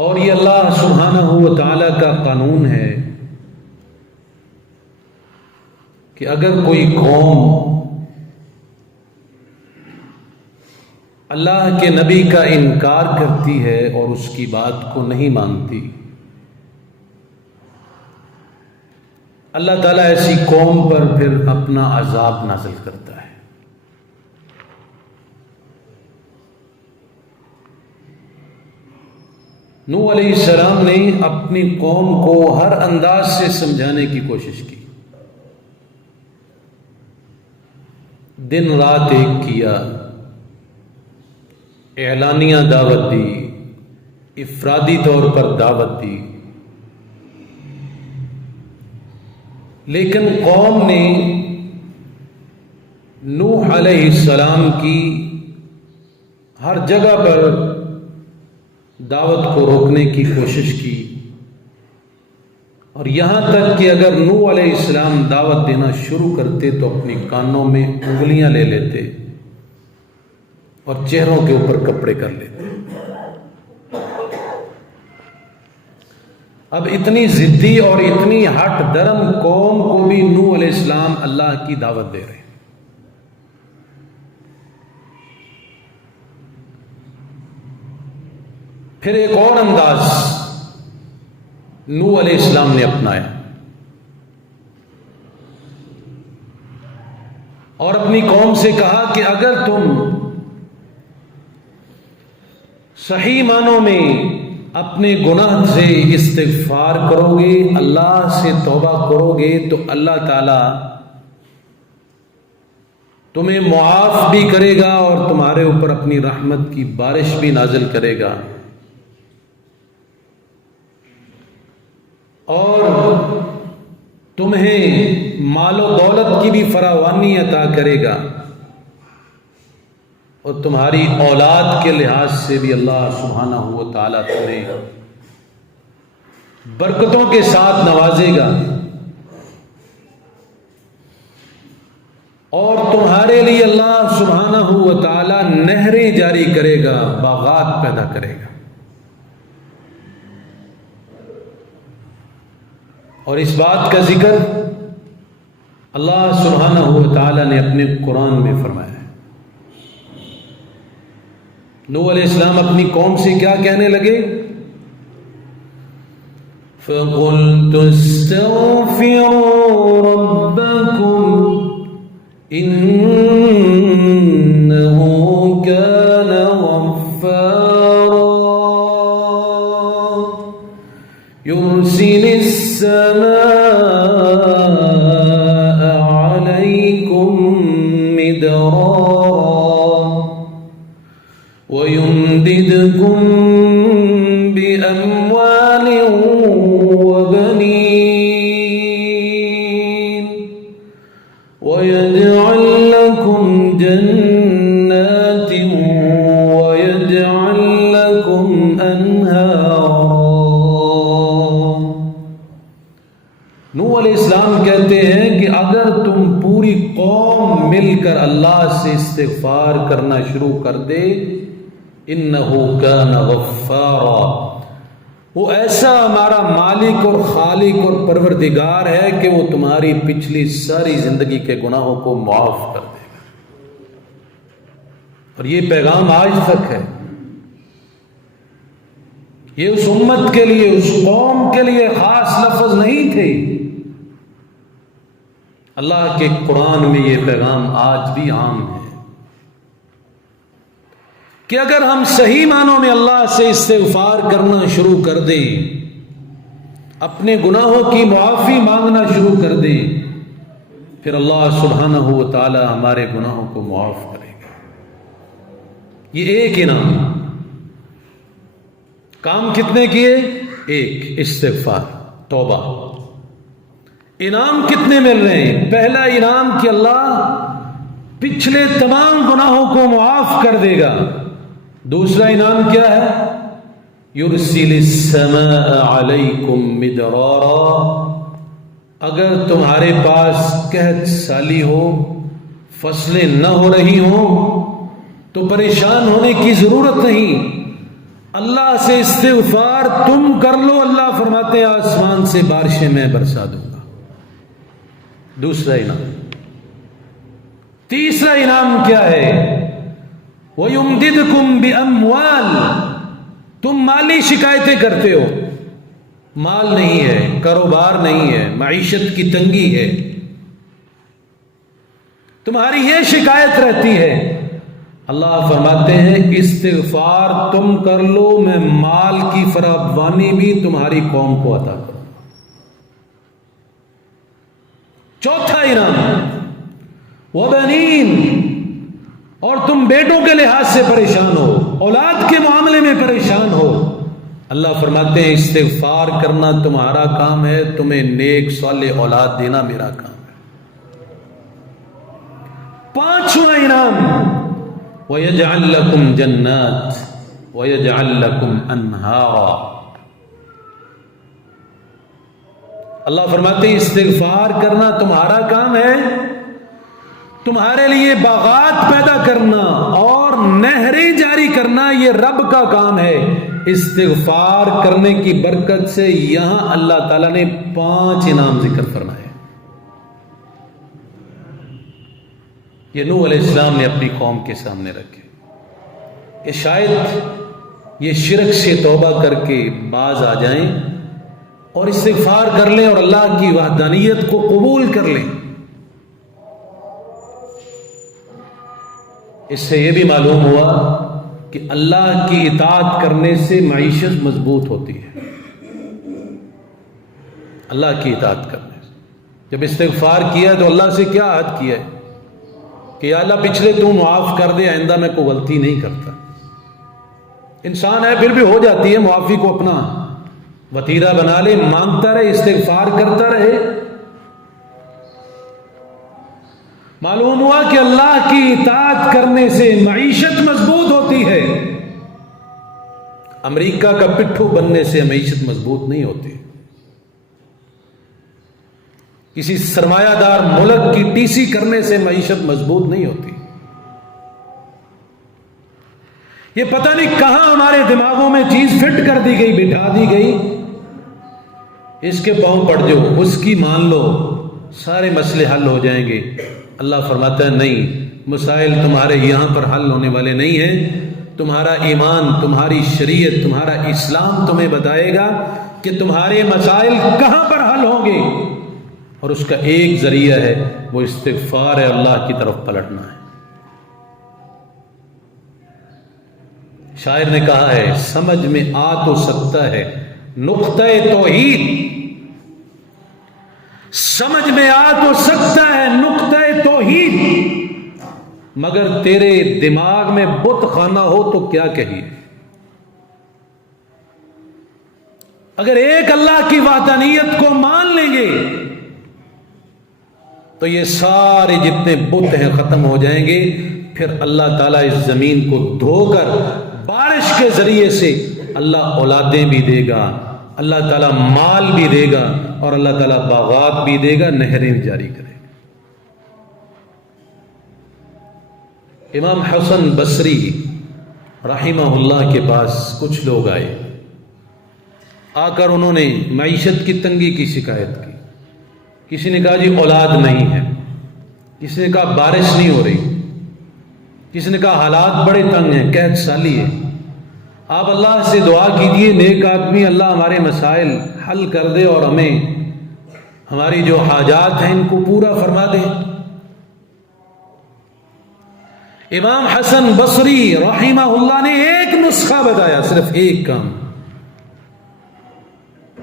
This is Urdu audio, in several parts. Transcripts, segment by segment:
اور یہ اللہ سبحانہ و تعالی کا قانون ہے کہ اگر کوئی قوم اللہ کے نبی کا انکار کرتی ہے اور اس کی بات کو نہیں مانتی، اللہ تعالیٰ ایسی قوم پر پھر اپنا عذاب نازل کرتا ہے۔ نوح علیہ السلام نے اپنی قوم کو ہر انداز سے سمجھانے کی کوشش کی، دن رات ایک کیا، اعلانیہ دعوت دی، افرادی طور پر دعوت دی، لیکن قوم نے نوح علیہ السلام کی ہر جگہ پر دعوت کو روکنے کی کوشش کی، اور یہاں تک کہ اگر نوح علیہ السلام دعوت دینا شروع کرتے تو اپنی کانوں میں انگلیاں لے لیتے اور چہروں کے اوپر کپڑے کر لیتے۔ اب اتنی ضدی اور اتنی ہٹ درم قوم کو بھی نوح علیہ السلام اللہ کی دعوت دے رہے ہیں۔ پھر ایک اور انداز نوح علیہ السلام نے اپنایا اور اپنی قوم سے کہا کہ اگر تم صحیح معنوں میں اپنے گناہ سے استغفار کرو گے، اللہ سے توبہ کرو گے، تو اللہ تعالی تمہیں معاف بھی کرے گا اور تمہارے اوپر اپنی رحمت کی بارش بھی نازل کرے گا، اور تمہیں مال و دولت کی بھی فراوانی عطا کرے گا، اور تمہاری اولاد کے لحاظ سے بھی اللہ سبحانہ و تعالیٰ تمہیں برکتوں کے ساتھ نوازے گا، اور تمہارے لیے اللہ سبحانہ و تعالیٰ نہریں جاری کرے گا، باغات پیدا کرے گا۔ اور اس بات کا ذکر اللہ سبحانہ و تعالیٰ نے اپنے قرآن میں فرمایا ہے۔ نوح علیہ السلام اپنی قوم سے کیا کہنے لگے؟ فَقُلْتُ اسْتَغْفِرُوا رَبَّكُمْ إِنَّهُ كَانَ غَفَّارًا يُرْسِلِ السَّمَاءَ عَلَيْكُمْ مِدْرَارًا وَيُمْدِدْكُمْ بِأَمْوَالٍ وَبَنِينَ وَيَجْعَلْ لَكُمْ جَنَّاتٍ وَيَجْعَلْ لَكُمْ أَنْهَارًا۔ نوح علیہ السلام کہتے ہیں کہ اگر تم پوری قوم مل کر اللہ سے استغفار کرنا شروع کر دے، انہو کان غفارا، وہ ایسا ہمارا مالک اور خالق اور پروردگار ہے کہ وہ تمہاری پچھلی ساری زندگی کے گناہوں کو معاف کر دے گا۔ اور یہ پیغام آج تک ہے، یہ اس امت کے لیے، اس قوم کے لیے خاص لفظ نہیں تھے، اللہ کے قرآن میں یہ پیغام آج بھی عام ہے کہ اگر ہم صحیح معنوں میں اللہ سے استغفار کرنا شروع کر دیں، اپنے گناہوں کی معافی مانگنا شروع کر دیں، پھر اللہ سبحانہ و تعالی ہمارے گناہوں کو معاف کرے گا۔ یہ ایک انعام، کام کتنے کیے؟ ایک، استغفار، توبہ۔ انعام کتنے مل رہے ہیں؟ پہلا انعام کہ اللہ پچھلے تمام گناہوں کو معاف کر دے گا۔ دوسرا انعام کیا ہے؟ یرسل السماء علیکم مدرارا، اگر تمہارے پاس قحط سالی ہو، فصلیں نہ ہو رہی ہوں، تو پریشان ہونے کی ضرورت نہیں، اللہ سے استغفار تم کر لو، اللہ فرماتے ہیں آسمان سے بارشیں میں برسا دوں گا. دوسرا انعام. تیسرا انعام کیا ہے؟ وَيُمْدِدْكُمْ بِأَمْوَالٍ. تم مالی شکایتیں کرتے ہو، مال نہیں ہے، کاروبار نہیں ہے، معیشت کی تنگی ہے، تمہاری یہ شکایت رہتی ہے. اللہ فرماتے ہیں استغفار تم کر لو، میں مال کی فراوانی بھی تمہاری قوم کو عطا کروں. چوتھا انعام وَبَنِينَ. اور تم بیٹوں کے لحاظ سے پریشان ہو، اولاد کے معاملے میں پریشان ہو، اللہ فرماتے ہیں استغفار کرنا تمہارا کام ہے، تمہیں نیک صالح اولاد دینا میرا کام ہے. پانچواں انعام وَيَجْعَلْ لَكُمْ جَنَّاتٍ وَيَجْعَلْ لَكُمْ أَنْهَارًا. اللہ فرماتے ہیں استغفار کرنا تمہارا کام ہے، تمہارے لیے باغات پیدا کرنا اور نہریں جاری کرنا یہ رب کا کام ہے. استغفار کرنے کی برکت سے یہاں اللہ تعالیٰ نے 5 انعام ذکر فرمائے. یہ نوح علیہ السلام نے اپنی قوم کے سامنے رکھے کہ شاید یہ شرک سے توبہ کر کے باز آ جائیں اور استغفار کر لیں اور اللہ کی وحدانیت کو قبول کر لیں. اس سے یہ بھی معلوم ہوا کہ اللہ کی اطاعت کرنے سے معیشت مضبوط ہوتی ہے. اللہ کی اطاعت کرنے سے جب استغفار کیا تو اللہ سے کیا عہد کیا ہے کہ یا اللہ پچھلے تو معاف کر دے، آئندہ میں کوئی غلطی نہیں کرتا. انسان ہے پھر بھی ہو جاتی ہے، معافی کو اپنا وتیرہ بنا لے، مانگتا رہے، استغفار کرتا رہے. معلوم ہوا کہ اللہ کی اطاعت کرنے سے معیشت مضبوط ہوتی ہے. امریکہ کا پٹھو بننے سے معیشت مضبوط نہیں ہوتی. کسی سرمایہ دار ملک کی ٹی سی کرنے سے معیشت مضبوط نہیں ہوتی. یہ پتہ نہیں کہاں ہمارے دماغوں میں چیز فٹ کر دی گئی، بٹھا دی گئی، اس کے پاؤں پڑ جاؤ، اس کی مان لو، سارے مسئلے حل ہو جائیں گے. اللہ فرماتا ہے نہیں، مسائل تمہارے یہاں پر حل ہونے والے نہیں ہیں. تمہارا ایمان، تمہاری شریعت، تمہارا اسلام تمہیں بتائے گا کہ تمہارے مسائل کہاں پر حل ہوں گے، اور اس کا ایک ذریعہ ہے وہ استغفار ہے، اللہ کی طرف پلٹنا ہے. شاعر نے کہا ہے سمجھ میں آ تو سکتا ہے نقطہ توحید، سمجھ میں آ تو سکتا ہے نقطہ توحید، مگر تیرے دماغ میں بت خانہ ہو تو کیا کہیے. اگر ایک اللہ کی وحدانیت کو مان لیں گے تو یہ سارے جتنے بت ہیں ختم ہو جائیں گے. پھر اللہ تعالیٰ اس زمین کو دھو کر بارش کے ذریعے سے اللہ اولادیں بھی دے گا، اللہ تعالیٰ مال بھی دے گا، اور اللہ تعالیٰ باغات بھی دے گا، نہریں بھی جاری کرے گا. امام حسن بصری رحمہ اللہ کے پاس کچھ لوگ آئے، آ کر انہوں نے معیشت کی تنگی کی شکایت کی. کسی نے کہا جی اولاد نہیں ہے، کسی نے کہا بارش نہیں ہو رہی، کسی نے کہا حالات بڑے تنگ ہیں، قحط سالی ہے. آپ اللہ سے دعا کیجئے نیک آدمی اللہ ہمارے مسائل حل کر دے اور ہمیں ہماری جو حاجات ہیں ان کو پورا فرما دے. امام حسن بصری رحمہ اللہ نے ایک نسخہ بتایا، صرف ایک کام،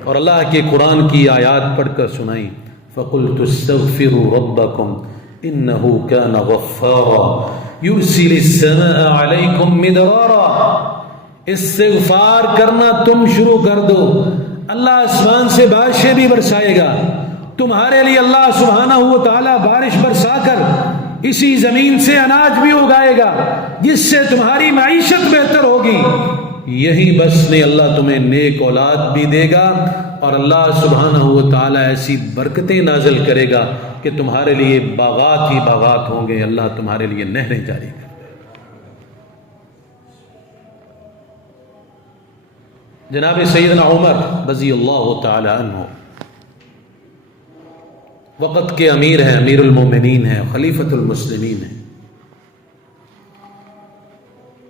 اور اللہ کے قرآن کی آیات پڑھ کر سنائی. فَقُلْتُ اسْتَغْفِرُوا رَبَّكُمْ إِنَّهُ كَانَ غَفَّارًا يُرْسِلِ السَّمَاءَ عَلَيْكُمْ مِدْرَارًا. استغفار کرنا تم شروع کر دو، اللہ آسمان سے بارشیں بھی برسائے گا تمہارے لیے. اللہ سبحانہ و تعالی بارش برسا کر اسی زمین سے اناج بھی اگائے گا جس سے تمہاری معیشت بہتر ہوگی. یہی بس نے اللہ تمہیں نیک اولاد بھی دے گا، اور اللہ سبحانہ و تعالی ایسی برکتیں نازل کرے گا کہ تمہارے لیے باغات ہی باغات ہوں گے، اللہ تمہارے لیے نہریں جاری کرے گا. جناب سیدنا عمر رضی اللہ تعالی عنہ وقت کے امیر ہیں، امیر المومنین ہیں، خلیفۃ المسلمین ہیں.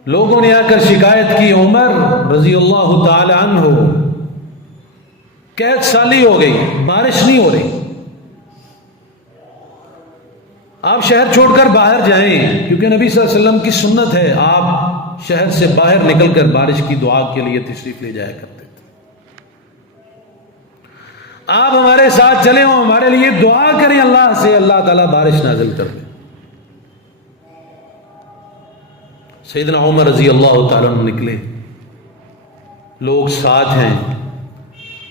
لوگوں نے آ کر شکایت کی، عمر رضی اللہ تعالی عنہ قحط سالی ہو گئی، بارش نہیں ہو رہی، آپ شہر چھوڑ کر باہر جائیں، کیونکہ نبی صلی اللہ علیہ وسلم کی سنت ہے آپ شہر سے باہر نکل کر بارش کی دعا کے لیے تشریف لے جایا کرتے تھے. آپ ہمارے ساتھ چلیں اور ہمارے لیے دعا کریں اللہ سے، اللہ تعالیٰ بارش نازل کر دے. سیدنا عمر رضی اللہ تعالیٰ عنہ نکلے، لوگ ساتھ ہیں،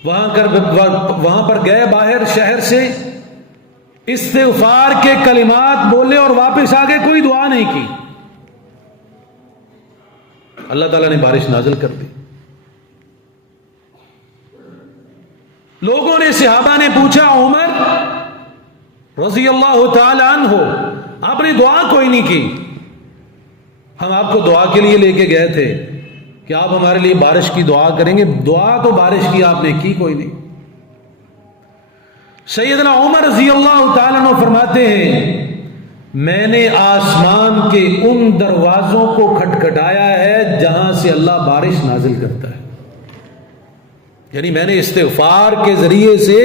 وہاں پر گئے باہر شہر سے، استغفار کے کلمات بولے اور واپس آگے، کوئی دعا نہیں کی. اللہ تعالیٰ نے بارش نازل کر دی. لوگوں نے، صحابہ نے پوچھا، عمر رضی اللہ تعالی عنہ آپ نے دعا کوئی نہیں کی؟ ہم آپ کو دعا کے لیے لے کے گئے تھے کہ آپ ہمارے لیے بارش کی دعا کریں گے، دعا تو بارش کی آپ نے کی کوئی نہیں. سیدنا عمر رضی اللہ تعالیٰ عنہ فرماتے ہیں میں نے آسمان کے ان دروازوں کو کھٹکھٹایا ہے جہاں سے اللہ بارش نازل کرتا ہے. یعنی میں نے استغفار کے ذریعے سے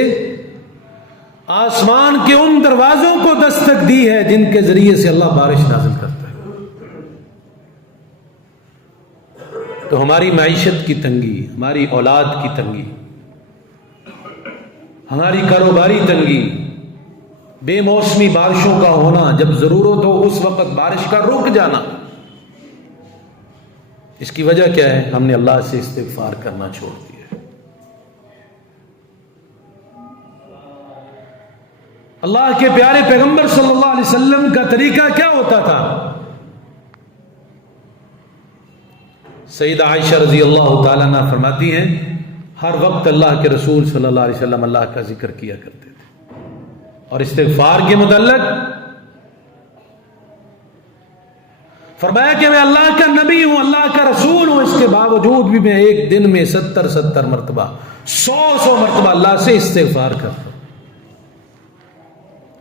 آسمان کے ان دروازوں کو دستک دی ہے جن کے ذریعے سے اللہ بارش نازل کرتا ہے. تو ہماری معیشت کی تنگی، ہماری اولاد کی تنگی، ہماری کاروباری تنگی، بے موسمی بارشوں کا ہونا، جب ضرورت ہو اس وقت بارش کا رک جانا، اس کی وجہ کیا ہے؟ ہم نے اللہ سے استغفار کرنا چھوڑ دیا. اللہ کے پیارے پیغمبر صلی اللہ علیہ وسلم کا طریقہ کیا ہوتا تھا؟ سیدہ عائشہ رضی اللہ تعالیٰ عنہ فرماتی ہیں ہر وقت اللہ کے رسول صلی اللہ علیہ وسلم اللہ کا ذکر کیا کرتے تھے. اور استغفار کے متعلق فرمایا کہ میں اللہ کا نبی ہوں، اللہ کا رسول ہوں، اس کے باوجود بھی میں ایک دن میں 70 مرتبہ 100 مرتبہ اللہ سے استغفار کرتا ہوں.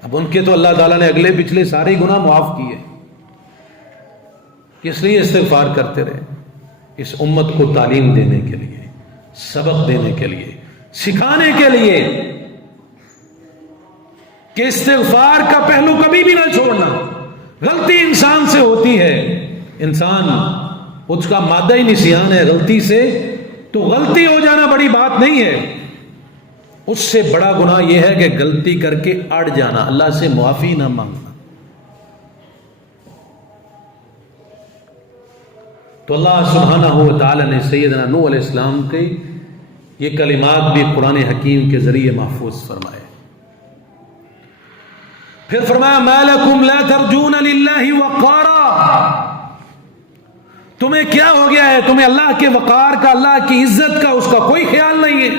اب ان کے تو اللہ تعالیٰ نے اگلے پچھلے سارے گناہ معاف کیے، اس لیے استغفار کرتے رہے. اس امت کو تعلیم دینے کے لیے، سبق دینے کے لیے، سکھانے کے لیے کہ استغفار کا پہلو کبھی بھی نہ چھوڑنا. غلطی انسان سے ہوتی ہے، انسان اس کا مادہ ہی نسیان ہے غلطی سے، تو غلطی ہو جانا بڑی بات نہیں ہے. اس سے بڑا گناہ یہ ہے کہ غلطی کر کے اڑ جانا، اللہ سے معافی نہ مانگنا. تو اللہ سبحانہ و تعالی نے سیدنا نوح علیہ السلام کے یہ کلمات بھی قرآن حکیم کے ذریعے محفوظ فرمائے. پھر فرمایا ما لکم لا ترجون للہ وقارا، تمہیں کیا ہو گیا ہے؟ تمہیں اللہ کے وقار کا، اللہ کی عزت کا، اس کا کوئی خیال نہیں ہے.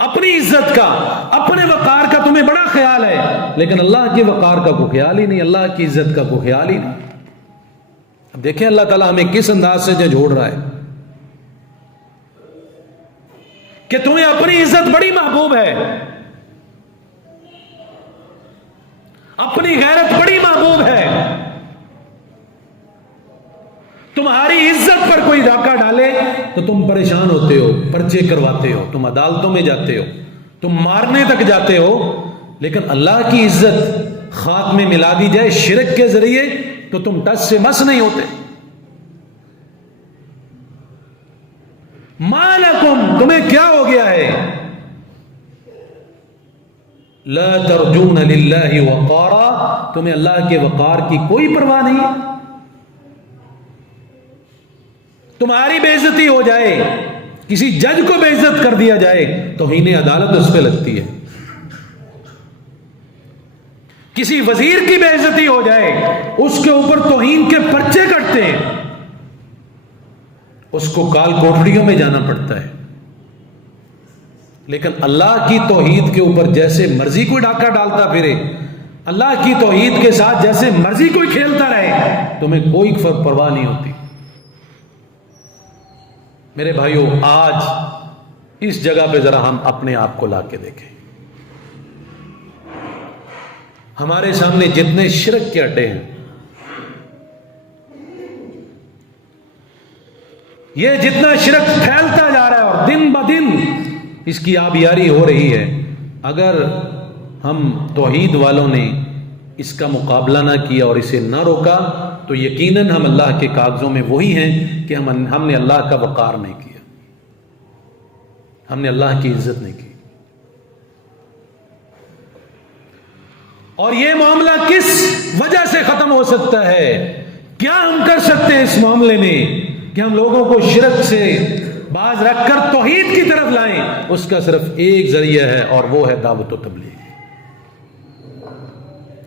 اپنی عزت کا، اپنے وقار کا تمہیں بڑا خیال ہے، لیکن اللہ کے وقار کا کوئی خیال ہی نہیں، اللہ کی عزت کا کوئی خیال ہی نہیں. اب دیکھیں اللہ تعالیٰ ہمیں کس انداز سے جھوڑ رہا ہے کہ تمہیں اپنی عزت بڑی محبوب ہے، اپنی غیرت بڑی محبوب ہے. تمہاری عزت پر کوئی ڈاکہ ڈالے تو تم پریشان ہوتے ہو، پرچے کرواتے ہو، تم عدالتوں میں جاتے ہو، تم مارنے تک جاتے ہو. لیکن اللہ کی عزت خاک میں ملا دی جائے شرک کے ذریعے تو تم ٹس سے مس نہیں ہوتے. ما لکم، تمہیں کیا ہو گیا ہے؟ لا ترجون للہ وقارا، تمہیں اللہ کے وقار کی کوئی پرواہ نہیں ہے. تمہاری بے عزتی ہو جائے، کسی جج کو بے عزت کر دیا جائے، توہین عدالت اس پہ لگتی ہے. کسی وزیر کی بے عزتی ہو جائے، اس کے اوپر توہین کے پرچے کٹتے ہیں، اس کو کال کوٹڑیوں میں جانا پڑتا ہے. لیکن اللہ کی توحید کے اوپر جیسے مرضی کوئی ڈاکہ ڈالتا پھرے، اللہ کی توحید کے ساتھ جیسے مرضی کوئی کھیلتا رہے، تمہیں کوئی پرواہ نہیں ہوتی. میرے بھائیوں، آج اس جگہ پہ ذرا ہم اپنے آپ کو لا کے دیکھیں. ہمارے سامنے جتنے شرک کے اڈے ہیں، یہ جتنا شرک پھیلتا جا رہا ہے اور دن بدن اس کی آبیاری ہو رہی ہے، اگر ہم توحید والوں نے اس کا مقابلہ نہ کیا اور اسے نہ روکا تو یقیناً ہم اللہ کے کاغذوں میں وہی ہیں کہ ہم نے اللہ کا وقار نہیں کیا، ہم نے اللہ کی عزت نہیں کی. اور یہ معاملہ کس وجہ سے ختم ہو سکتا ہے؟ کیا ہم کر سکتے ہیں اس معاملے میں کہ ہم لوگوں کو شرک سے باز رکھ کر توحید کی طرف لائیں؟ اس کا صرف ایک ذریعہ ہے اور وہ ہے دعوت و تبلیغ.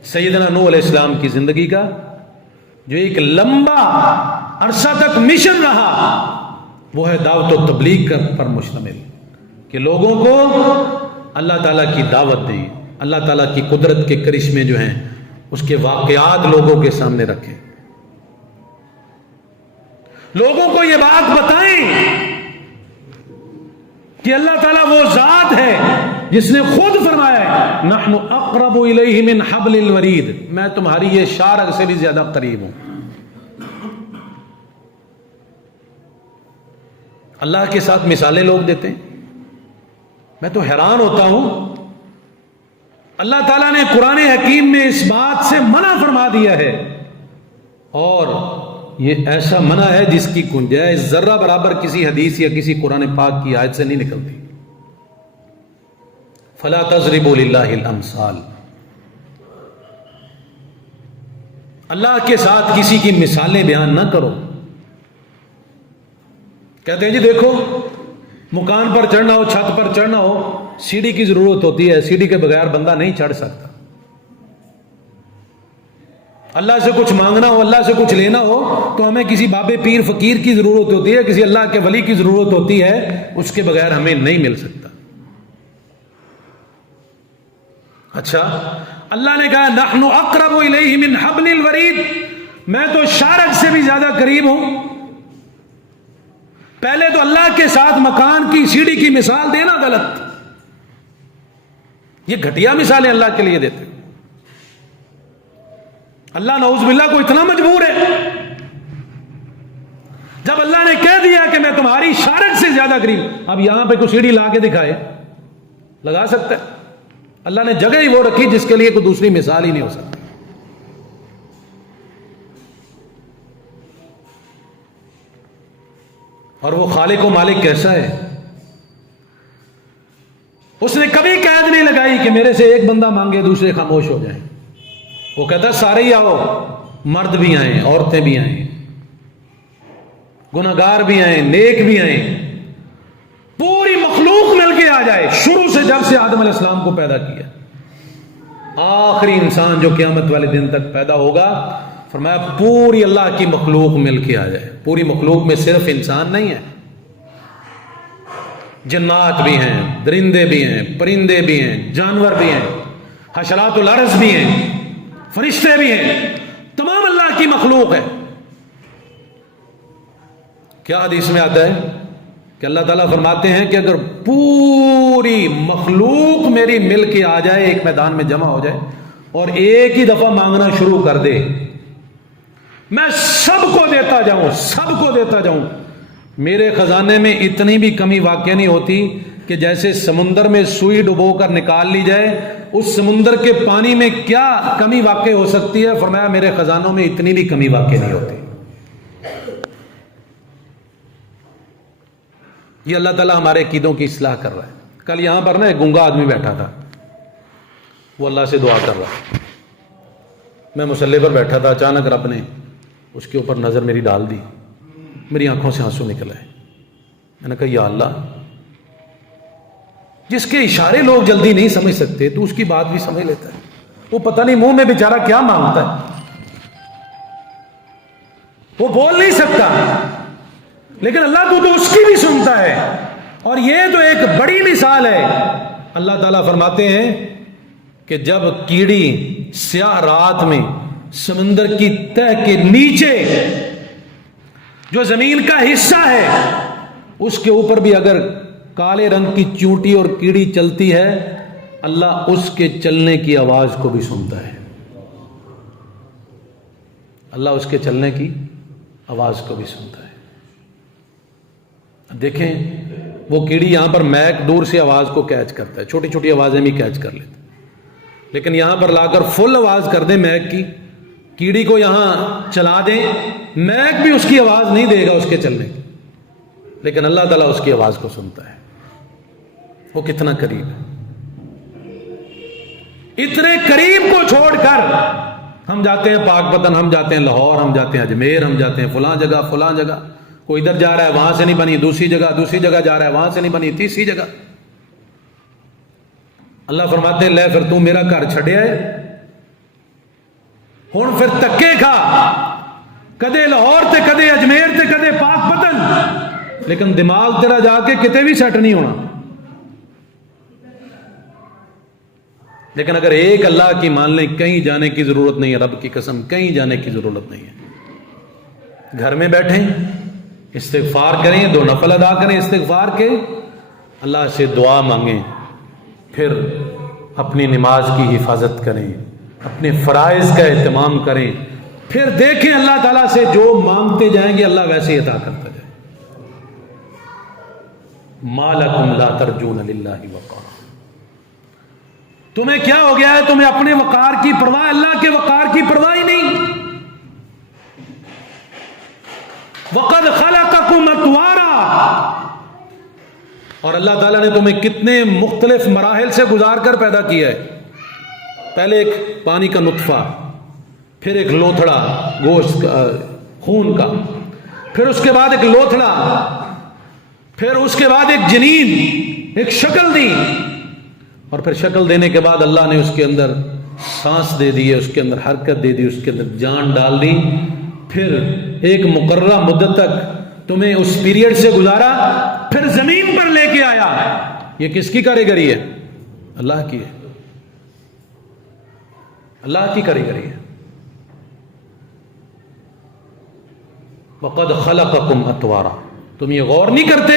سیدنا نوح علیہ السلام کی زندگی کا جو ایک لمبا عرصہ تک مشن رہا وہ ہے دعوت و تبلیغ پر مشتمل، کہ لوگوں کو اللہ تعالیٰ کی دعوت دیں، اللہ تعالیٰ کی قدرت کے کرشمے جو ہیں اس کے واقعات لوگوں کے سامنے رکھیں، لوگوں کو یہ بات بتائیں کہ اللہ تعالیٰ وہ ذات ہے جس نے خود فرمایا ہے نحن اقرب الیہ من حبل الورید، میں تمہاری یہ شارگ سے بھی زیادہ قریب ہوں. اللہ کے ساتھ مثالیں لوگ دیتے ہیں، میں تو حیران ہوتا ہوں. اللہ تعالیٰ نے قرآن حکیم میں اس بات سے منع فرما دیا ہے، اور یہ ایسا منع ہے جس کی گنجائش ذرہ برابر کسی حدیث یا کسی قرآن پاک کی آیت سے نہیں نکلتی. فلا تضربوا للہ الامثال، اللہ کے ساتھ کسی کی مثالیں بیان نہ کرو. کہتے ہیں جی دیکھو مکان پر چڑھنا ہو، چھت پر چڑھنا ہو، سیڑھی کی ضرورت ہوتی ہے، سیڑھی کے بغیر بندہ نہیں چڑھ سکتا. اللہ سے کچھ مانگنا ہو، اللہ سے کچھ لینا ہو تو ہمیں کسی بابے پیر فقیر کی ضرورت ہوتی ہے، کسی اللہ کے ولی کی ضرورت ہوتی ہے، اس کے بغیر ہمیں نہیں مل سکتا. اچھا، اللہ نے کہا نحن اقرب الیہ من حبل الورید، میں تو شارک سے بھی زیادہ قریب ہوں. پہلے تو اللہ کے ساتھ مکان کی سیڑھی کی مثال دینا غلط، یہ گھٹیا مثالیں اللہ کے لیے دیتے. اللہ نعوذ باللہ کو اتنا مجبور ہے، جب اللہ نے کہہ دیا کہ میں تمہاری شارک سے زیادہ قریب، اب یہاں پہ کوئی سیڑھی لا کے دکھائے، لگا سکتا ہے؟ اللہ نے جگہ ہی وہ رکھی جس کے لیے کوئی دوسری مثال ہی نہیں ہو سکتی. اور وہ خالق و مالک کیسا ہے؟ اس نے کبھی قید نہیں لگائی کہ میرے سے ایک بندہ مانگے دوسرے خاموش ہو جائیں. وہ کہتا سارے ہی آؤ، مرد بھی آئیں، عورتیں بھی آئیں، گناہگار بھی آئیں، نیک بھی آئیں، پوری مخلوق مل کے آ جائے. شروع سے جب سے آدم علیہ السلام کو پیدا کیا، آخری انسان جو قیامت والے دن تک پیدا ہوگا، فرمایا پوری اللہ کی مخلوق مل کے آ جائے. پوری مخلوق میں صرف انسان نہیں ہے، جنات بھی ہیں، درندے بھی ہیں، پرندے بھی ہیں، جانور بھی ہیں، حشرات الارض بھی ہیں، فرشتے بھی ہیں، تمام اللہ کی مخلوق ہے. کیا حدیث میں آتا ہے کہ اللہ تعالیٰ فرماتے ہیں کہ اگر پوری مخلوق میری مل کے آ جائے، ایک میدان میں جمع ہو جائے اور ایک ہی دفعہ مانگنا شروع کر دے، میں سب کو دیتا جاؤں، سب کو دیتا جاؤں. میرے خزانے میں اتنی بھی کمی واقع نہیں ہوتی کہ جیسے سمندر میں سوئی ڈبو کر نکال لی جائے، اس سمندر کے پانی میں کیا کمی واقع ہو سکتی ہے؟ فرمایا میرے خزانوں میں اتنی بھی کمی واقع نہیں ہوتی. یہ اللہ تعالیٰ ہمارے عقیدوں کی اصلاح کر رہا ہے. کل یہاں پر نا ایک گنگا آدمی بیٹھا تھا، وہ اللہ سے دعا کر رہا. میں مصلی پر بیٹھا تھا، اچانک رب نے اس کے اوپر نظر میری ڈال دی، میری آنکھوں سے آنسو نکل آئے. میں نے کہا یا اللہ، جس کے اشارے لوگ جلدی نہیں سمجھ سکتے تو اس کی بات بھی سمجھ لیتا ہے. وہ پتہ نہیں منہ میں بیچارہ کیا مانگتا ہے، وہ بول نہیں سکتا، لیکن اللہ تو اس کی بھی سنتا ہے. اور یہ تو ایک بڑی مثال ہے. اللہ تعالیٰ فرماتے ہیں کہ جب کیڑی سیاہ رات میں سمندر کی تہ کے نیچے جو زمین کا حصہ ہے اس کے اوپر بھی اگر کالے رنگ کی چونٹی اور کیڑی چلتی ہے اللہ اس کے چلنے کی آواز کو بھی سنتا ہے. اللہ اس کے چلنے کی آواز کو بھی سنتا ہے. دیکھیں وہ کیڑی یہاں پر میک دور سے آواز کو کیچ کرتا ہے, چھوٹی چھوٹی آوازیں بھی کیچ کر لیتا ہے, لیکن یہاں پر لا کر فل آواز کر دیں میک کی, کیڑی کو یہاں چلا دیں, میک بھی اس کی آواز نہیں دے گا اس کے چلنے کی, لیکن اللہ تعالیٰ اس کی آواز کو سنتا ہے. وہ کتنا قریب ہے. اتنے قریب کو چھوڑ کر ہم جاتے ہیں پاک پتن, ہم جاتے ہیں لاہور, ہم جاتے ہیں اجمیر, ہم جاتے ہیں فلاں جگہ, کوئی ادھر جا رہا ہے وہاں سے نہیں بنی, دوسری جگہ جا رہا ہے وہاں سے نہیں بنی, تیسری جگہ. اللہ فرماتے ہیں لے پھر تو میرا گھر چھڈیا ہے, ہن پھر تکے کھا, کدے لاہور تے کدے اجمیر تے کدے پاک پتن, لیکن دماغ تیرا جا کے کتے بھی سیٹ نہیں ہونا. لیکن اگر ایک اللہ کی مان لیں, کہیں جانے کی ضرورت نہیں ہے, رب کی قسم کہیں جانے کی ضرورت نہیں ہے. گھر میں بیٹھیں, استغفار کریں, 2 نفل ادا کریں استغفار کے, اللہ سے دعا مانگیں, پھر اپنی نماز کی حفاظت کریں, اپنے فرائض کا اہتمام کریں, پھر دیکھیں اللہ تعالیٰ سے جو مانگتے جائیں گے اللہ ویسے ہی عطا کرتا جائے. ما لکم لا ترجون للہ وقارا, تمہیں کیا ہو گیا ہے, تمہیں اپنے وقار کی پرواہ, اللہ کے وقار کی پرواہ ہی نہیں. وقد خلقکم اطوارا, اور اللہ تعالیٰ نے تمہیں کتنے مختلف مراحل سے گزار کر پیدا کیا ہے. پہلے ایک پانی کا نطفہ, پھر ایک لوتھڑا گوشت خون کا, پھر اس کے بعد ایک لوتھڑا, پھر اس کے بعد ایک جنین, ایک شکل دی, اور پھر شکل دینے کے بعد اللہ نے اس کے اندر سانس دے دی, اس کے اندر حرکت دے دی, اس کے اندر جان ڈال دی, پھر ایک مقررہ مدت تک تمہیں اس پیریڈ سے گزارا, پھر زمین پر لے کے آیا. یہ کس کی کاریگری ہے؟ اللہ کی ہے, اللہ کی کاریگری ہے. وقد خلقکم اطوارا, تم یہ غور نہیں کرتے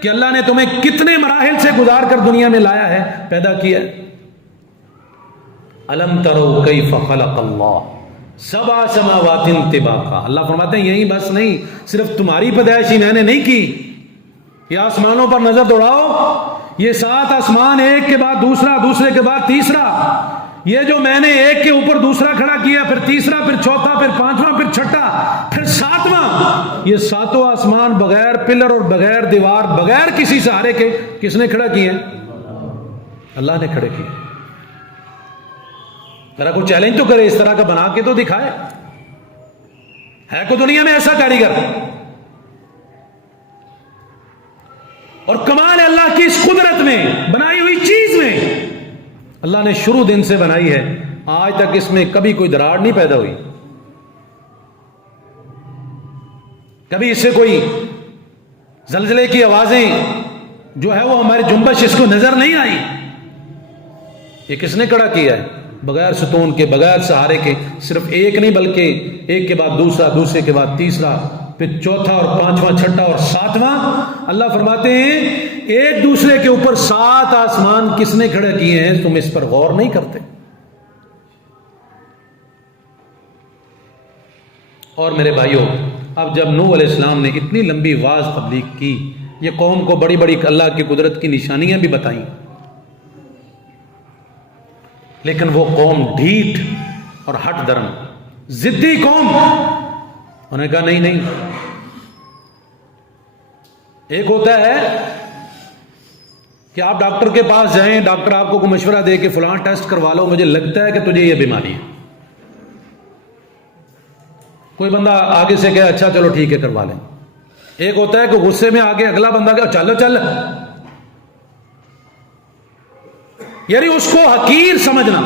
کہ اللہ نے تمہیں کتنے مراحل سے گزار کر دنیا میں لایا ہے, پیدا کیا ہے. الم تروا کیف خلق اللہ 7 سماوات طباقا, اللہ فرماتے ہیں یہی بس نہیں, صرف تمہاری پیدائش ہی میں نے نہیں کی, یہ آسمانوں پر نظر دوڑاؤ, یہ 7 آسمان ایک کے بعد دوسرا, دوسرے کے بعد تیسرا, یہ جو میں نے ایک کے اوپر دوسرا کھڑا کیا, پھر تیسرا, پھر چوتھا, پھر 5واں, پھر 6واں, پھر 7واں, یہ 7 آسمان بغیر پلر اور بغیر دیوار, بغیر کسی سہارے کے کس نے کھڑا کیے ہیں؟ اللہ نے کھڑے کیے. ذرا کوئی چیلنج تو کرے, اس طرح کا بنا کے تو دکھائے, ہے کوئی دنیا میں ایسا کاریگر؟ اور کمال ہے اللہ کی اس قدرت میں, بنائی ہوئی چیز میں. اللہ نے شروع دن سے بنائی ہے, آج تک اس میں کبھی کوئی دراڑ نہیں پیدا ہوئی, کبھی اس سے کوئی زلزلے کی آوازیں جو ہے وہ ہماری جنبش اس کو نظر نہیں آئی. یہ کس نے کھڑا کیا ہے؟ بغیر ستون کے, بغیر سہارے کے, صرف ایک نہیں بلکہ ایک کے بعد دوسرا, دوسرے کے بعد تیسرا, پھر چوتھا اور 5واں, 6واں اور 7واں. اللہ فرماتے ہیں ایک دوسرے کے اوپر 7 آسمان کس نے کھڑے کیے ہیں, تم اس پر غور نہیں کرتے. اور میرے بھائیوں, اب جب نوح علیہ السلام نے اتنی لمبی واز تبلیغ کی, یہ قوم کو بڑی بڑی اللہ کی قدرت کی نشانیاں بھی بتائیں, لیکن وہ قوم ڈھیٹ اور ہٹ درم, ضدی قوم, انہوں نے کہا نہیں نہیں. ایک ہوتا ہے کہ آپ ڈاکٹر کے پاس جائیں, ڈاکٹر آپ کو کوئی مشورہ دے کہ فلاں ٹیسٹ کروا لو, مجھے لگتا ہے کہ تجھے یہ بیماری ہے. کوئی بندہ آگے سے کہے اچھا چلو ٹھیک ہے کروا لیں. ایک ہوتا ہے کہ غصے میں آگے اگلا بندہ کہ چلو چل, یعنی اس کو حقیر سمجھنا,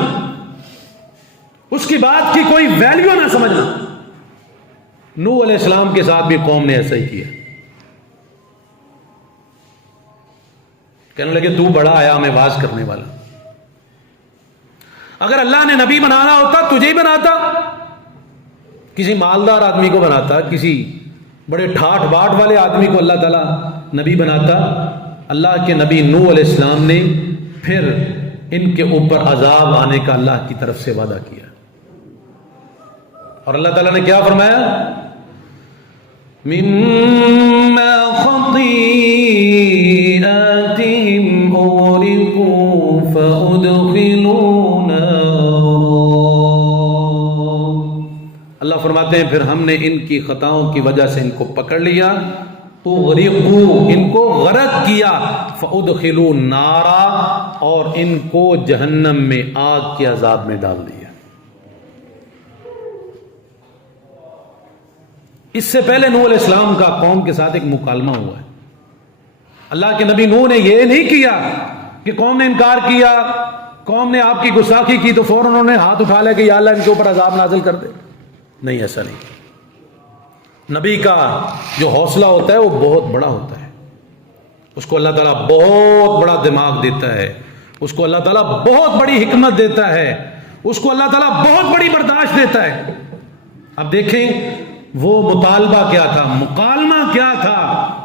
اس کی بات کی کوئی ویلیو نہ سمجھنا. نوح علیہ السلام کے ساتھ بھی قوم نے ایسا ہی کیا. کہنے لگے تو بڑا آیا ہمیں واز کرنے والا, اگر اللہ نے نبی بنانا ہوتا تجھے ہی بناتا, کسی مالدار آدمی کو بناتا, کسی بڑے ٹھاٹ باٹ والے آدمی کو اللہ تعالیٰ نبی بناتا، اللہ کے نبی نوح علیہ السلام نے پھر ان کے اوپر عذاب آنے کا اللہ کی طرف سے وعدہ کیا، اور اللہ تعالیٰ نے کیا فرمایا؟ مما خطیئاتہم اغرقوا فادخلوا نارا۔ اللہ فرماتے ہیں پھر ہم نے ان کی خطاؤں کی وجہ سے ان کو پکڑ لیا، اغرقوا ان کو غرق کیا، فادخلوا نارا اور ان کو جہنم میں آگ کے عذاب میں ڈال دیا۔ اس سے پہلے نوح علیہ السلام کا قوم کے ساتھ ایک مکالمہ ہوا ہے۔ اللہ کے نبی نوح نے یہ نہیں کیا کہ قوم نے انکار کیا، قوم نے آپ کی گستاخی کی تو فوراً انہوں نے ہاتھ اٹھا لیا کہ یا اللہ ان کے اوپر عذاب نازل کر دے۔ نہیں، ایسا نہیں۔ نبی کا جو حوصلہ ہوتا ہے وہ بہت بڑا ہوتا ہے، اس کو اللہ تعالیٰ بہت بڑا دماغ دیتا ہے، اس کو اللہ تعالیٰ بہت بڑی حکمت دیتا ہے، اس کو اللہ تعالیٰ بہت بڑی برداشت دیتا ہے۔ اب دیکھیں وہ مطالبہ کیا تھا، مکالمہ کیا تھا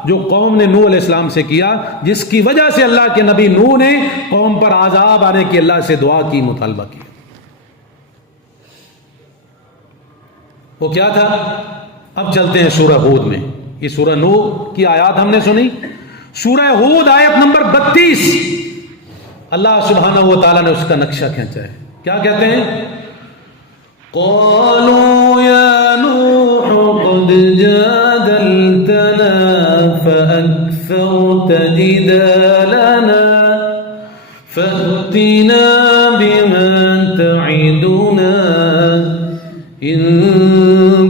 جو قوم نے نوح علیہ السلام سے کیا، جس کی وجہ سے اللہ کے نبی نوح نے قوم پر عذاب آنے کی اللہ سے دعا کی، مطالبہ کیا۔ وہ کیا تھا؟ اب چلتے ہیں سورہ ہود میں۔ یہ سورہ نوح کی آیات ہم نے سنی، سورہ ہود آیت نمبر 32 اللہ سبحانہ و تعالیٰ نے اس کا نقشہ کھینچا ہے۔ کیا کہتے ہیں؟ قالوا یا نوح قد جادلتنا فأكثرت جدالنا فأتنا بما تعدنا إن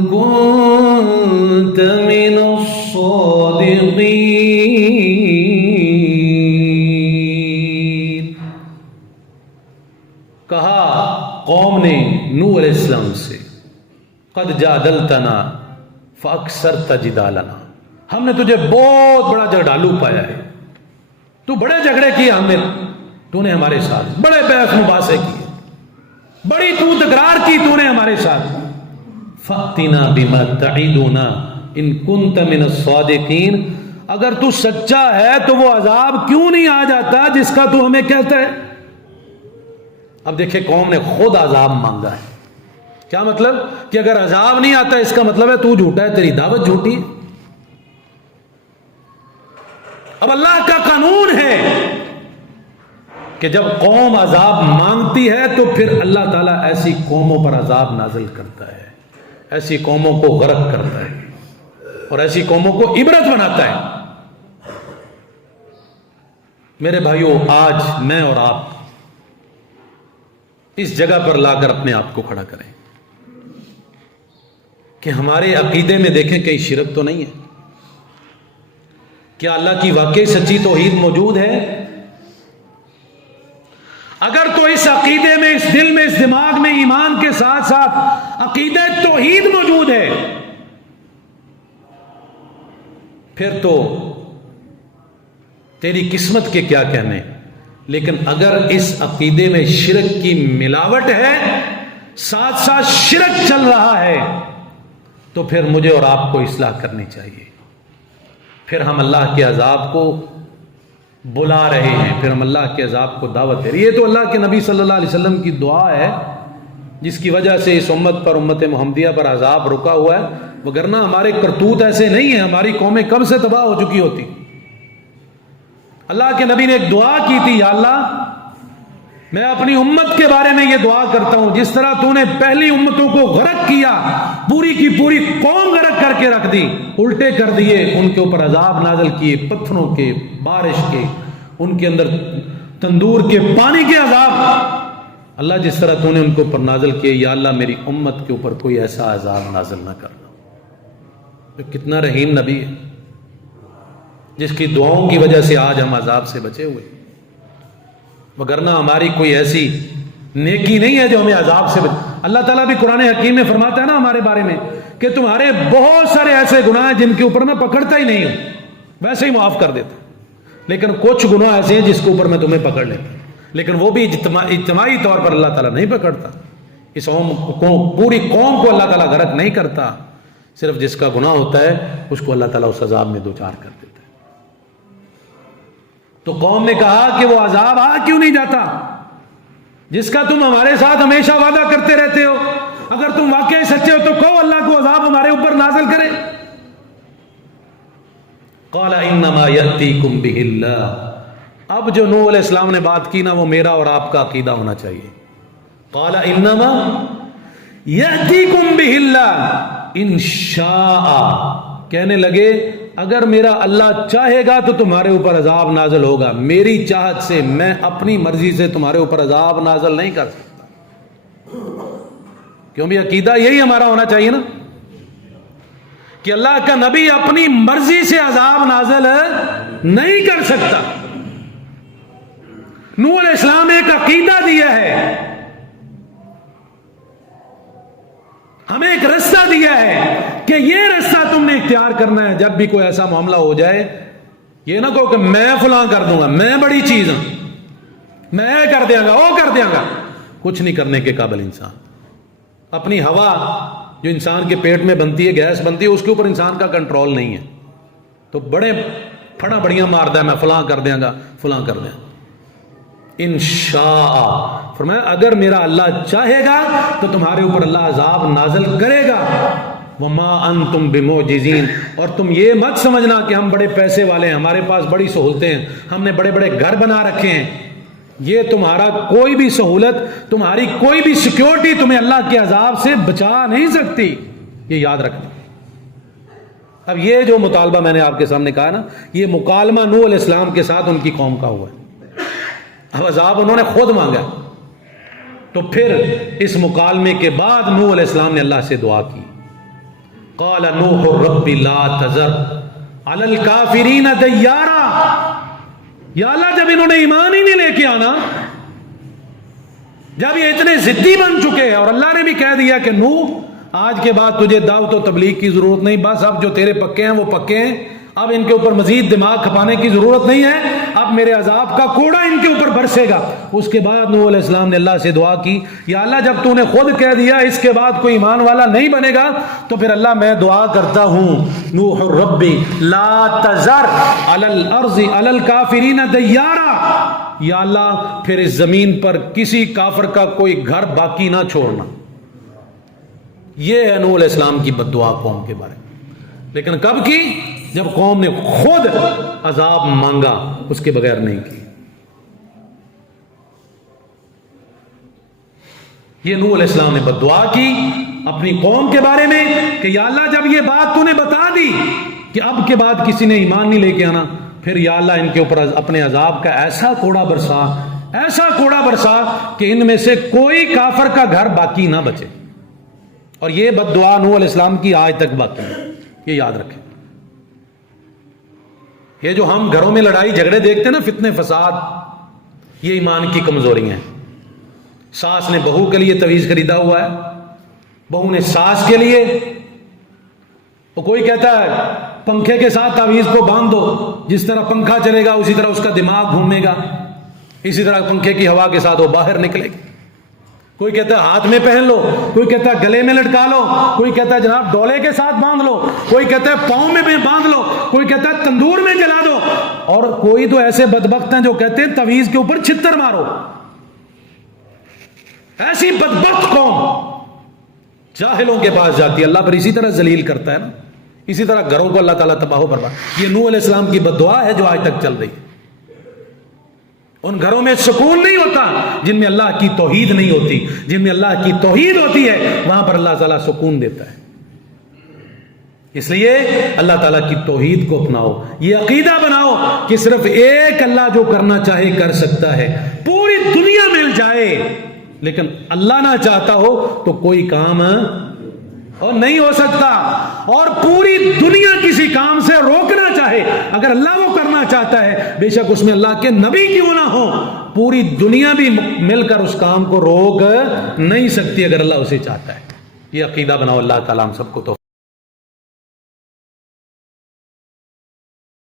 كنت من الصادقين۔ کہا قوم نے نوح علیہ السلام سے، قد جادلتنا فاکثرت جدالنا، ہم نے تجھے بہت بڑا جھگڑالو پایا ہے، تو بڑے جھگڑے کیے ہمیں، تو نے ہمارے ساتھ بڑے بحث مباحثے کیے، بڑی تو تکرار کی تو نے ہمارے ساتھ۔ فأتنا بما تعدنا ان كنت من الصادقین، اگر تو سچا ہے تو وہ عذاب کیوں نہیں آ جاتا جس کا تو ہمیں کہتا ہے؟ اب دیکھیں قوم نے خود عذاب مانگا ہے۔ کیا مطلب؟ کہ اگر عذاب نہیں آتا اس کا مطلب ہے تو جھوٹا ہے، تیری دعوت جھوٹی ہے۔ اب اللہ کا قانون ہے کہ جب قوم عذاب مانگتی ہے تو پھر اللہ تعالیٰ ایسی قوموں پر عذاب نازل کرتا ہے، ایسی قوموں کو غرق کرتا ہے اور ایسی قوموں کو عبرت بناتا ہے۔ میرے بھائیوں، آج میں اور آپ اس جگہ پر لا کر اپنے آپ کو کھڑا کریں کہ ہمارے عقیدے میں دیکھیں کہیں شرک تو نہیں ہے؟ کیا اللہ کی واقعی سچی توحید موجود ہے؟ اگر تو اس عقیدے میں، اس دل میں، اس دماغ میں ایمان کے ساتھ ساتھ عقیدہ توحید موجود ہے، پھر تو تیری قسمت کے کیا کہنے۔ لیکن اگر اس عقیدے میں شرک کی ملاوٹ ہے، ساتھ ساتھ شرک چل رہا ہے، تو پھر مجھے اور آپ کو اصلاح کرنی چاہیے۔ پھر ہم اللہ کے عذاب کو بلا رہے ہیں، پھر ہم اللہ کے عذاب کو دعوت دے رہے ہیں۔ یہ تو اللہ کے نبی صلی اللہ علیہ وسلم کی دعا ہے جس کی وجہ سے اس امت پر، امت محمدیہ پر عذاب رکا ہوا ہے، وگرنہ ہمارے کرتوت ایسے نہیں ہیں، ہماری قومیں کب سے تباہ ہو چکی ہوتی۔ اللہ کے نبی نے ایک دعا کی تھی، یا اللہ میں اپنی امت کے بارے میں یہ دعا کرتا ہوں، جس طرح تو نے پہلی امتوں کو غرق کیا، پوری کی پوری قوم غرق کر کے رکھ دی، الٹے کر دیے، ان کے اوپر عذاب نازل کیے، پتھروں کے، بارش کے، ان کے اندر تندور کے، پانی کے عذاب، اللہ جس طرح تو نے ان کے اوپر نازل کیے، یا اللہ میری امت کے اوپر کوئی ایسا عذاب نازل نہ کرنا۔ تو کتنا رحیم نبی ہے جس کی دعاؤں کی وجہ سے آج ہم عذاب سے بچے ہوئے، وگرنہ ہماری کوئی ایسی نیکی نہیں ہے جو ہمیں عذاب سے اللہ تعالیٰ بھی قرآن حکیم میں فرماتا ہے نا ہمارے بارے میں کہ تمہارے بہت سارے ایسے گناہ ہیں جن کے اوپر میں پکڑتا ہی نہیں ہوں، ویسے ہی معاف کر دیتا، لیکن کچھ گناہ ایسے ہیں جس کے اوپر میں تمہیں پکڑ لیتا، لیکن وہ بھی اجتماعی طور پر اللہ تعالیٰ نہیں پکڑتا۔ اس پوری قوم کو اللہ تعالیٰ غرق نہیں کرتا، صرف جس کا گناہ ہوتا ہے اس کو اللہ تعالیٰ اس عذاب میں دوچار کر دیتا ہے۔ تو قوم نے کہا کہ وہ عذاب آ کیوں نہیں جاتا جس کا تم ہمارے ساتھ ہمیشہ وعدہ کرتے رہتے ہو؟ اگر تم واقعی سچے ہو تو کہو اللہ کو عذاب ہمارے اوپر نازل کرے۔ قال انما یاتیکم بہ اللہ، اب جو نوح علیہ السلام نے بات کی نا وہ میرا اور آپ کا عقیدہ ہونا چاہیے۔ قال انما یاتیکم بہ اللہ ان شاء، کہنے لگے اگر میرا اللہ چاہے گا تو تمہارے اوپر عذاب نازل ہوگا، میری چاہت سے، میں اپنی مرضی سے تمہارے اوپر عذاب نازل نہیں کر سکتا۔ کیوں بھی عقیدہ یہی ہمارا ہونا چاہیے نا کہ اللہ کا نبی اپنی مرضی سے عذاب نازل نہیں کر سکتا۔ نوح علیہ السلام ایک عقیدہ دیا ہے، ہمیں ایک رستہ دیا ہے کہ یہ رستہ تم نے اختیار کرنا ہے۔ جب بھی کوئی ایسا معاملہ ہو جائے یہ نہ کہو کہ میں فلاں کر دوں گا، میں بڑی چیز ہوں، میں کر دیا گا، وہ کر دیا گا۔ کچھ نہیں کرنے کے قابل انسان، اپنی ہوا جو انسان کے پیٹ میں بنتی ہے، گیس بنتی ہے، اس کے اوپر انسان کا کنٹرول نہیں ہے، تو بڑے پھڑا بڑیاں مارتا ہے، میں فلاں کر دیا گا، فلاں کر دیا۔ انشاء فرمایا اگر میرا اللہ چاہے گا تو تمہارے اوپر اللہ عذاب نازل کرے گا۔ وما انتم بمعجزین، اور تم یہ مت سمجھنا کہ ہم بڑے پیسے والے ہیں، ہمارے پاس بڑی سہولتیں ہیں، ہم نے بڑے بڑے گھر بنا رکھے ہیں، یہ تمہارا کوئی بھی سہولت، تمہاری کوئی بھی سیکیورٹی تمہیں اللہ کے عذاب سے بچا نہیں سکتی، یہ یاد رکھنا۔ اب یہ جو مطالبہ میں نے آپ کے سامنے کہا نا، یہ مکالمہ نوح علیہ السلام کے ساتھ ان کی قوم کا ہوا ہے۔ اب عذاب انہوں نے خود مانگا، تو پھر اس مکالمے کے بعد نوح علیہ السلام نے اللہ سے دعا کی۔ قال نوح رب لا تذر علی الکافرین دیارا، یا اللہ جب انہوں نے ایمان ہی نہیں لے کے آنا، جب یہ اتنے ضدی بن چکے ہیں، اور اللہ نے بھی کہہ دیا کہ نوح آج کے بعد تجھے دعوت و تبلیغ کی ضرورت نہیں، بس اب جو تیرے پکے ہیں وہ پکے ہیں، اب ان کے اوپر مزید دماغ کھپانے کی ضرورت نہیں ہے، اب میرے عذاب کا کوڑا ان کے اوپر برسے گا۔ اس کے بعد نوح علیہ السلام نے اللہ سے دعا کی، یا اللہ جب تو نے خود کہہ دیا اس کے بعد کوئی ایمان والا نہیں بنے گا، تو پھر اللہ میں دعا کرتا ہوں نوح ربی لا تذر علی الارض علی الکافرین دیارا، یا اللہ پھر اس زمین پر کسی کافر کا کوئی گھر باقی نہ چھوڑنا۔ یہ ہے نوح علیہ السلام کی بد دعا قوم کے بارے میں، لیکن کب کی؟ جب قوم نے خود عذاب مانگا، اس کے بغیر نہیں کی۔ یہ نوح علیہ السلام نے بد دعا کی اپنی قوم کے بارے میں کہ یا اللہ جب یہ بات تو نے بتا دی کہ اب کے بعد کسی نے ایمان نہیں لے کے آنا، پھر یا اللہ ان کے اوپر اپنے عذاب کا ایسا کوڑا برسا، ایسا کوڑا برسا کہ ان میں سے کوئی کافر کا گھر باقی نہ بچے۔ اور یہ بد دعا نوح علیہ السلام کی آج تک باقی ہے، یہ یاد رکھیں۔ یہ جو ہم گھروں میں لڑائی جھگڑے دیکھتے ہیں نا، فتنے فساد، یہ ایمان کی کمزوری ہیں۔ ساس نے بہو کے لیے تویز خریدا ہوا ہے، بہو نے ساس کے لیے، وہ کوئی کہتا ہے پنکھے کے ساتھ تعویذ کو باندھ دو، جس طرح پنکھا چلے گا اسی طرح اس کا دماغ گھومے گا، اسی طرح پنکھے کی ہوا کے ساتھ وہ باہر نکلے گی۔ کوئی کہتا ہے ہاتھ میں پہن لو، کوئی کہتا ہے گلے میں لٹکا لو، کوئی کہتا ہے جناب ڈولے کے ساتھ باندھ لو، کوئی کہتا ہے پاؤں میں باندھ لو، کوئی کہتا ہے تندور میں جلا دو، اور کوئی تو ایسے بدبخت ہیں جو کہتے ہیں تعویذ کے اوپر چھتر مارو۔ ایسی بدبخت قوم جاہلوں کے پاس جاتی ہے، اللہ پر اسی طرح ذلیل کرتا ہے نا، اسی طرح گھروں کو اللہ تعالیٰ تباہ و برباد۔ یہ نوح علیہ السلام کی بد دعا ہے جو آج تک چل رہی ہے۔ ان گھروں میں سکون نہیں ہوتا جن میں اللہ کی توحید نہیں ہوتی، جن میں اللہ کی توحید ہوتی ہے وہاں پر اللہ تعالیٰ سکون دیتا ہے۔ اس لیے اللہ تعالیٰ کی توحید کو اپناؤ، یہ عقیدہ بناؤ کہ صرف ایک اللہ جو کرنا چاہے کر سکتا ہے، پوری دنیا مل جائے لیکن اللہ نہ چاہتا ہو تو کوئی کام اور نہیں ہو سکتا، اور پوری دنیا کسی کام سے روکنا چاہے، اگر اللہ وہ کرنا چاہتا ہے بے شک اس میں اللہ کے نبی کیوں نہ ہو، پوری دنیا بھی مل کر اس کام کو روک نہیں سکتی اگر اللہ اسے چاہتا ہے۔ یہ عقیدہ بناؤ، اللہ تعالیٰ ہم سب کو توفیق